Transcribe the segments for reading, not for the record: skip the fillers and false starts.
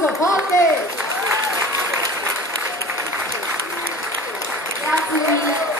applauso forte! Grazie mille.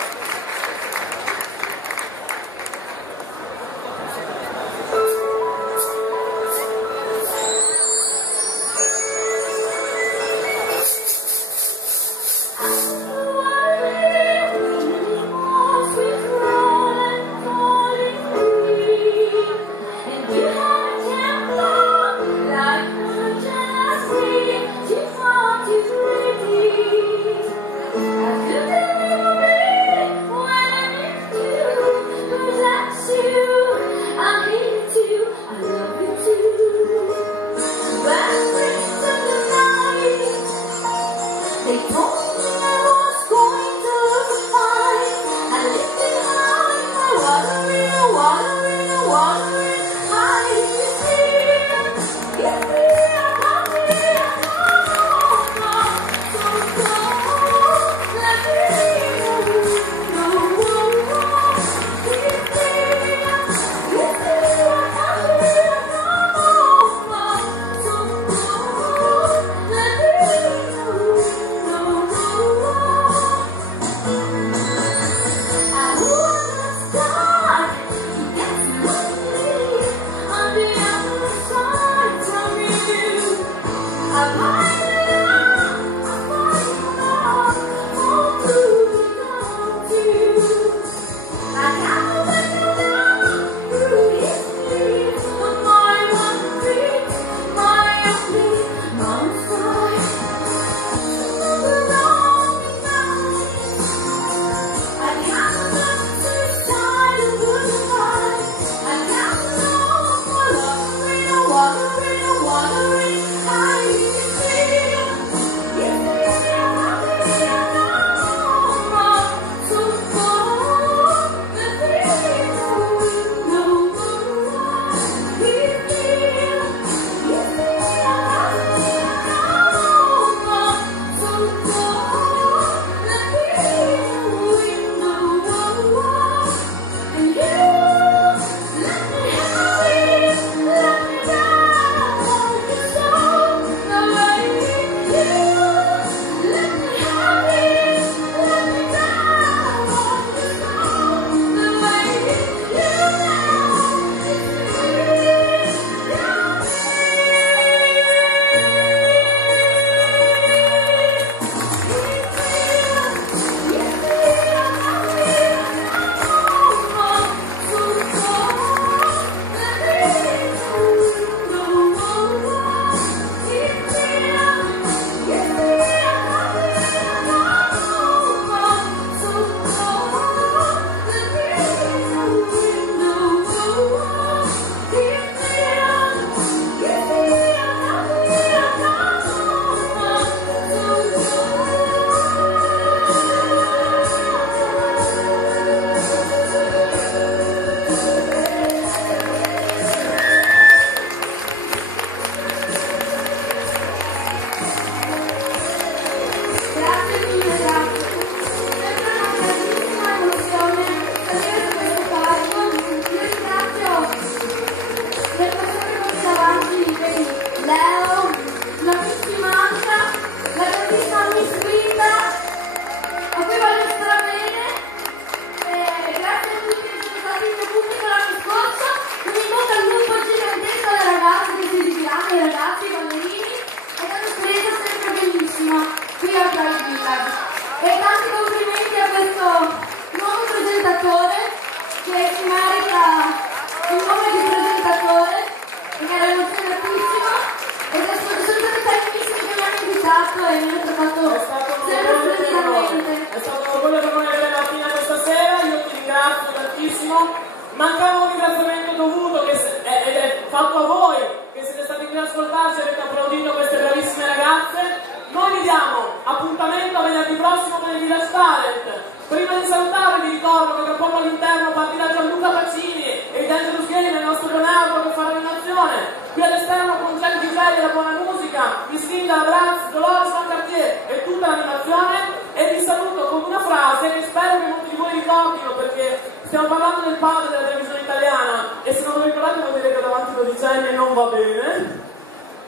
Mancava un ringraziamento dovuto ed è fatto a voi, che siete stati qui ad ascoltarci e avete applaudito queste bravissime ragazze. Noi vi diamo appuntamento a venerdì prossimo con il Village Talent. Prima di salutarvi vi ricordo che tra poco all'interno partirà Gianluca Pacini e i Dangerous Game, il nostro Leonardo che fa l'animazione. Qui all'esterno con Jack DJ e la buona musica, i Skinda, Braz, Dolores, Van Cartier e tutta l'animazione. E vi saluto con una frase che spero che molti di voi ricordino, perché stiamo parlando del padre della televisione italiana e se non lo ricordate vuol dire che davanti a 12 anni non va bene.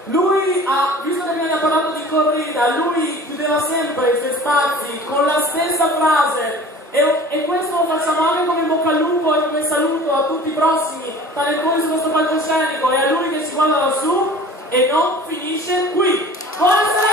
Lui ha visto che viene parlato di corrida, lui chiudeva sempre i suoi spazi con la stessa frase e questo lo facciamo anche come in bocca al lupo e come saluto a tutti i prossimi talentuosi su questo palcoscenico e a lui che ci guarda lassù e non finisce qui. Buonasera!